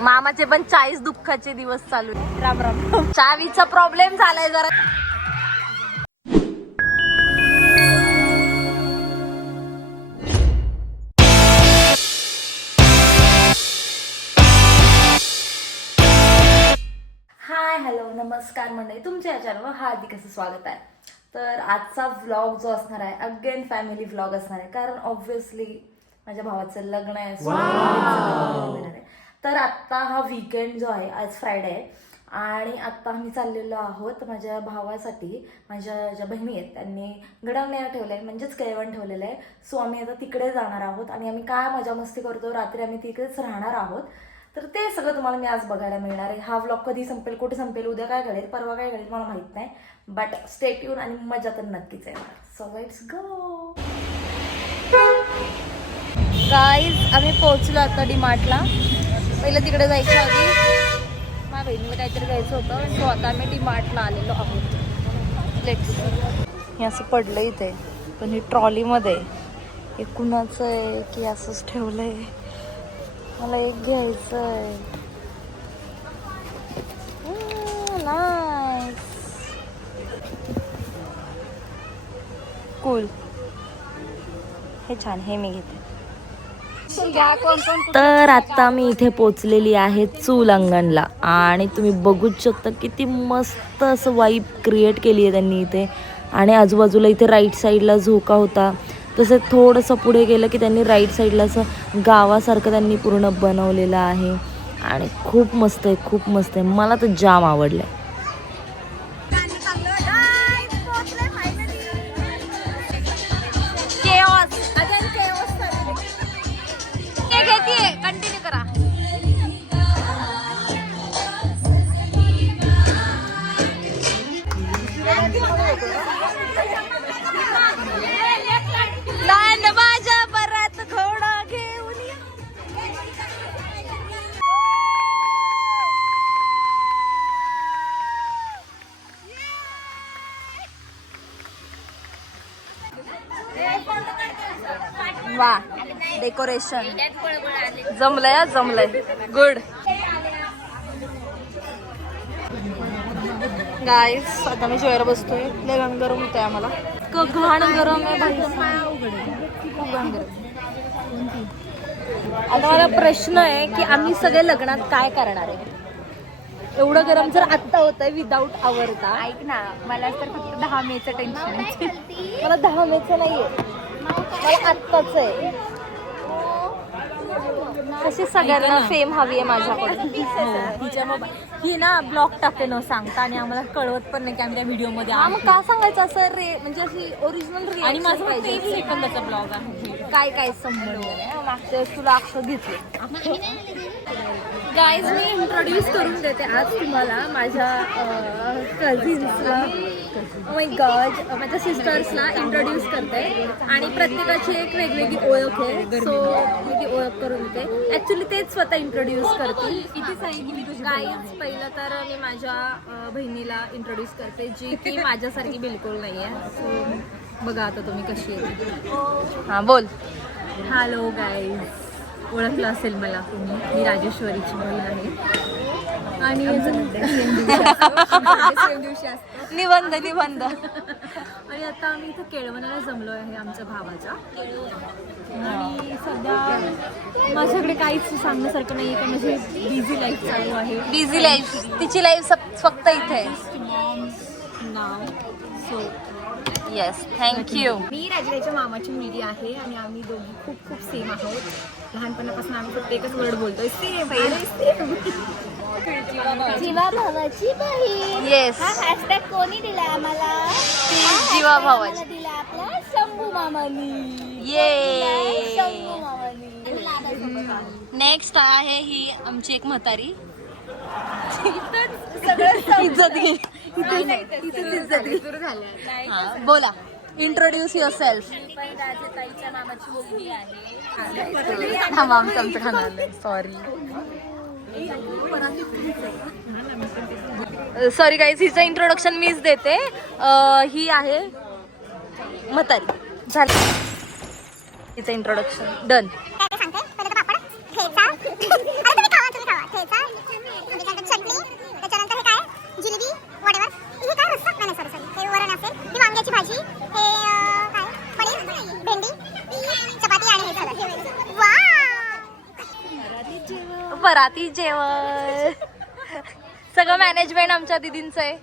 मामाचे पण 40 दुःखाचे दिवस चालू आहे. राम राम. चावीचा प्रॉब्लेम झालाय जरा. हाय हॅलो नमस्कार मंडळी, तुमच्या या चॅनलवर हार्दिक असं स्वागत आहे. तर आजचा व्लॉग जो असणार आहे अगेन फॅमिली व्लॉग असणार आहे, कारण ऑब्व्हियसली माझ्या भावाचं लग्न आहे. तर आत्ता हा वीकेंड जो आहे, आज फ्रायडे आहे आणि आत्ता आम्ही चाललेलो आहोत माझ्या भावासाठी. माझ्या ज्या बहिणी आहेत त्यांनी घडवण्याला ठेवलं आहे, म्हणजेच केळवण ठेवलेलं आहे. सो आम्ही आता तिकडे जाणार आहोत आणि आम्ही काय मजा मस्ती करतो, रात्री आम्ही तिकडेच राहणार आहोत. तर ते सगळं तुम्हाला मी आज बघायला मिळणार आहे. हा व्लॉग कधी संपेल, कुठे संपेल, उद्या काय घडेल, परवा काय घडेल मला माहित नाही, बट स्टे ट्यून आणि मजा तर नक्कीच येणार. So let's go guys. आम्ही पोहोचलो आता डीमार्टला. पहिलं तिकडे जायचं आधी माझ्या बहिणीला काहीतरी घ्यायचं होतं, सो आता आम्ही डीमार्टला आलेलो आहोत. लेट्स. हे असं पडलं इथे, पण ही ट्रॉलीमध्ये हे कुणाचं आहे की असंच ठेवलं आहे. मला एक घ्यायचं आहे. Nice cool. हे छान, हे मी घेते. तर आता मी इथे पोचलेली आहे चूल अंगणला आणि तुम्ही बघूच शकता किती मस्त असं वाईब क्रिएट केली आहे त्यांनी इथे. आणि आजूबाजूला इथे राईट साईडला झोका होता, तसं थोडंसं पुढे गेलं की त्यांनी राईट साईडला असं गावासारखं त्यांनी पूर्ण बनवलेलं आहे आणि खूप मस्त आहे, खूप मस्त आहे. मला तर जाम आवडलं आहे. कंटिन्यू करा. लहान माझ्या बरात घोडा घेऊन वा. डेकोरेशन जमलंय, जमलंय. गुड गाईस. आता मी जेवायला बसतोय. लय गरम होत आहे आम्हाला, घाण गरम आहे भाई, खूप घाण गरम. आता मला प्रश्न आहे की आम्ही सगळे लग्नात काय करणार आहे. एवढं गरम जर आत्ता होत आहे विदाऊट आवरता. ऐक ना, मला तर फक्त 10 मेचं टेन्शन आहे. मला 10 मेचं नाहीये, मला आत्ताच आहे. अशी सगळ्यांना फेम हवी आहे माझ्याकडे. तिच्या मोबाईल ही ना ब्लॉग टाकते न सांगता आणि आम्हाला कळवत पण नाही की आम्ही त्या व्हिडिओ मध्ये मग का सांगायचं असं रे, म्हणजे अशी ओरिजिनल आणि माझा 1 सेकंदाचा ब्लॉग आहे. काय काय संबंध नाही. मागच्या वेळेस तुला अख्खं घेतलं. गाईज मी इंट्रोड्यूस करून देते आज तुम्हाला माझ्या कझिन्सला. माय गॉड, माझ्या सिस्टर्सला इंट्रोड्यूस करते आणि प्रत्येकाची एक वेगवेगळी ओळख आहे. सो मी ती ओळख करून देते. ॲक्च्युली तेच स्वतः इंट्रोड्यूस करतील. गाईज पहिलं तर मी माझ्या बहिणीला इंट्रोड्यूस करते, जी की माझ्यासारखी बिलकुल नाही आहे. सो बघा आता तुम्ही कशी आहे. हां बोल. हॅलो गाईज, ओळखलं असेल मला तुम्ही. मी राजेश्वरीची बहीण आहे आणि निबंध निबंध. आणि आता आम्ही इथं केळवणाला जमलो आहे आमच्या भावाच्या. आणि सध्या माझ्याकडे काहीच सांगण्यासारखं नाही आहे, माझी बिझी लाईफ चालू आहे. बिझी लाईफ, तिची लाईफ फक्त इथे आहे. नाव सो येस, थँक्यू. मी राजगाईच्या मामाची मुलगी आहे आणि आम्ही दोघी खूप खूप सेम आहोत. लहानपणापासून आम्ही फक्त एकच वर्ड बोलतोय, सेम. जीवा भावाची बहीण. येस, हा हॅशटॅग कोणी दिला आम्हाला? जीवा भावाची. दिला आपला शंभू मामानी. ये. शंभू मामानी. नेक्स्ट आहे ही आमची एक म्हातारी. इज्जत घे. इज्जत घे. बोला, इंट्रोड्यूस युअर सेल्फ. राजेताईच्या मामाची मुलगी आहे. आमचं खाणार. सॉरी गाईज, हिचं इंट्रोडक्शन मीच देते. ही आहे म्हातारी. झालं हिचं इंट्रोडक्शन. डन. सांगते पहिले तो पापड ठेचा. अरे तुम्ही खावा, ठेचा भाजी, हे काय पनीर, भेंडी, चपाती आणि हे सगळं. वाव! पराती जेवण सगळं मॅनेजमेंट आमच्या दीदींचं आहे.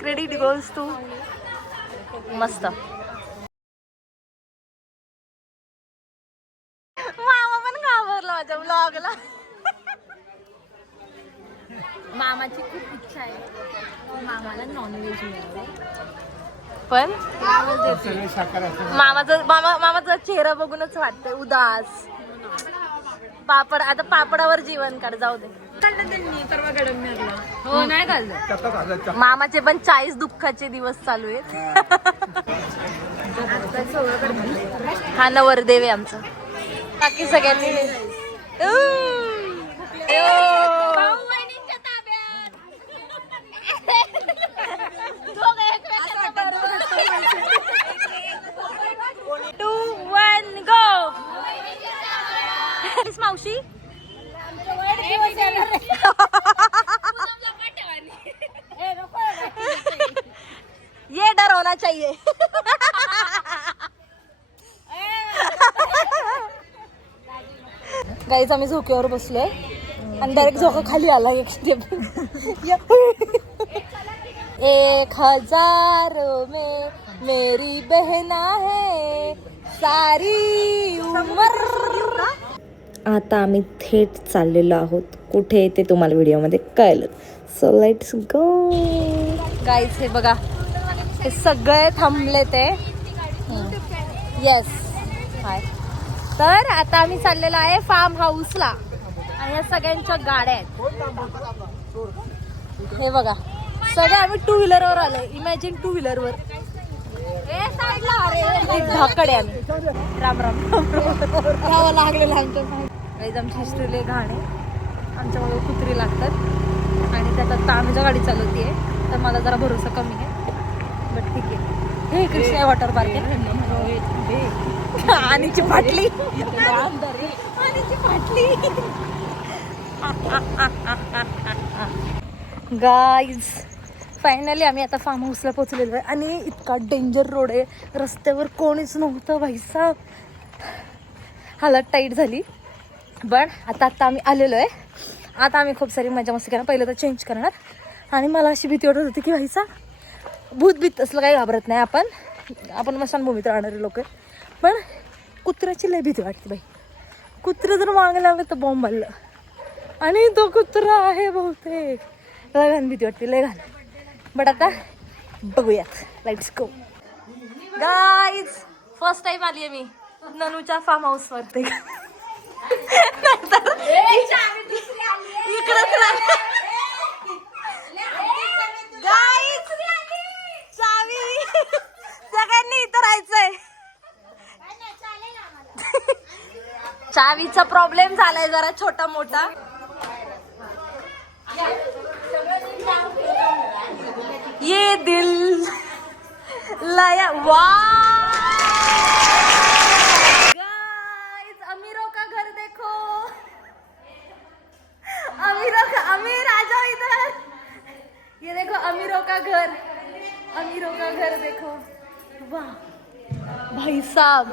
Credit goals to. मस्त. मामा पण घाबरला माझ्या ब्लॉगला. मामाची खूप इच्छा आहे मामाला नॉनव्हेज मिळालं पण मामाचा चेहरा बघूनच वाटतंय उदास. पापड आता पापडावर जीवन काढ जाऊ दे. हो नाही खाल्लं. मामाचे पण 40 दुःखाचे दिवस चालू आहेत. हा नवरदेव आहे आमचं. बाकी सगळ्यांनी मावशी ये डर होना चाहिए. गाईज आम्ही झोक्यावर बसलोय आणि डायरेक्ट झोका खाली आला. 1000 में मेरी बहना है सारी उमर. आता आम्ही थेट चाललेलो आहोत. कुठे ते तुम्हाला व्हिडिओमध्ये कळलं. So let's go. गाईज हे बघा हे सगळे थांबले ते. Yes hi. तर आता आम्ही चाललेलो आहे फार्म हाऊसला आणि या सगळ्यांच्या गाड्या आहेत. हे बघा सगळे आम्ही 2 व्हीलरवर आलो. इमॅजिन 2 व्हीलरवर. धाकडे आम्ही. राम राम राहावं लागलेलं आमच्या. आमची हिस्ट्री घाण आहे. आमच्यामध्ये कुत्री लागतात आणि त्यात आता आम्ही गाडी चालवते आहे तर मला जरा भरोसा कमी आहे. बट ठीक आहे. हे कृष्णा वॉटर पार्क आहे. आणीची फाटली. आणीची फाटली. गाईज फायनली आम्ही आता फार्म हाऊसला पोहोचलेलो आहे आणि इतका डेंजर रोड आहे. रस्त्यावर कोणीच नव्हतं भाईसाब. हालत टाईट झाली. पण आता आम्ही आलेलो आहे. आता आम्ही खूप सारी मजा मस्ती करणार. पहिलं तर चेंज करणार आणि मला अशी भीती वाटत होती की भाईसा भूत असलं काही घाबरत नाही. आपण मशानभूमीत राहणारे लोक. पण कुत्र्याची लय भीती वाटते बाई. कुत्रं जर मागं लागलं तर बॉम्ब आलं आणि तो कुत्रा आहे बहुतेक. लय घाण भीती वाटते लय घाण. बट आता बघूयात. Let's go. Guys first time आली आहे मी ननूच्या फार्म हाऊस वरती. चावी सगळ्यांनी इथं राहायचंय. चावीचा प्रॉब्लेम झालाय जरा छोटा मोठा. ये दिल लाया. गाइस अमीरों का घर देखो. अमीर आ जाओ इधर. ये देखो अमीरों का घर. अमीरों का घर देखो. वाह भाई साहब.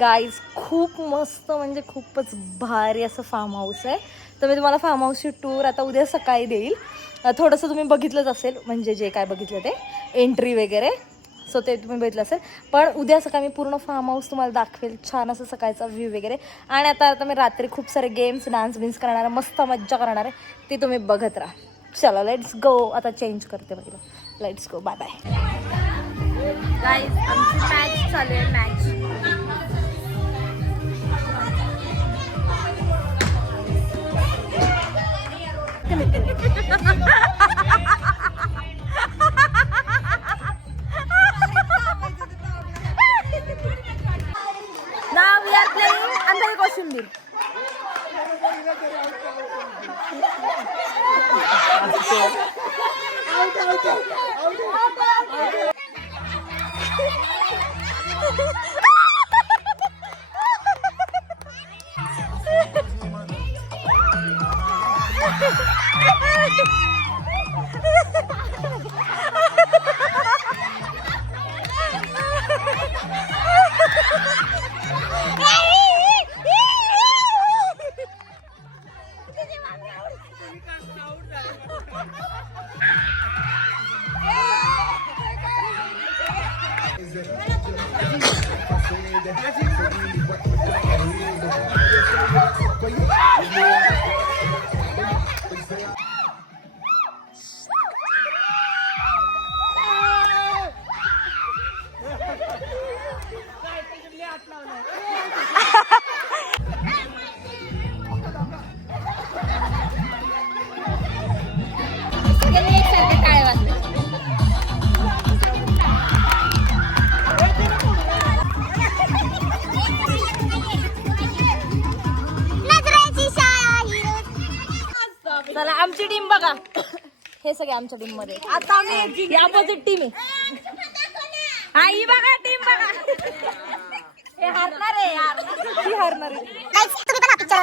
गाईज खूप मस्त म्हणजे खूपच भारी असं फार्म हाऊस आहे. तर मी तुम्हाला फार्म हाऊसची टूर आता उद्या सकाळी देईल. थोडंसं तुम्ही बघितलंच असेल म्हणजे जे काय बघितलं ते एंट्री वगैरे. सो ते तुम्ही बघितलं असेल. पण उद्या सकाळी मी पूर्ण फार्म हाऊस तुम्हाला दाखवेल. छान असं सकाळचा व्ह्यू वगैरे. आणि आता मी रात्री खूप सारे गेम्स डान्स बिन्स करणार आहे. मस्त मज्जा करणार आहे. ते तुम्ही बघत राहा. चला लेट्स गो. आता चेंज करते पहिलं. Let's go. Bye bye. Guys आमची मॅच चालू आहे. Match Now we are playing Andhari Koshundir. चला आमची टीम बघा. हे सगळे आमच्या टीम मध्ये. आता आम्ही अपोजिट टीम आहे. हा ही बघा टीम बघा. हे हारणार आहे यार. ही हारणार आहे. Guys, तुम्ही पण हा पिक्चर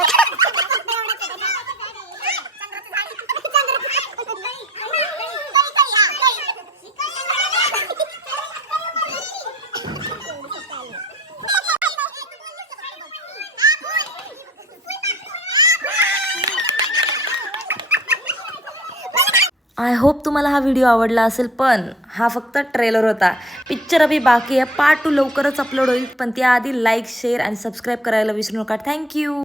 आय होप तुम्हाला हा व्हिडिओ आवडला असेल, पण हा फक्त ट्रेलर होता. पिक्चर अभी बाकी आहे. पार्ट 2 लवकरच अपलोड होईल, पण त्याआधी लाईक शेअर आणि सबस्क्राईब करायला विसरू नका. थँक्यू.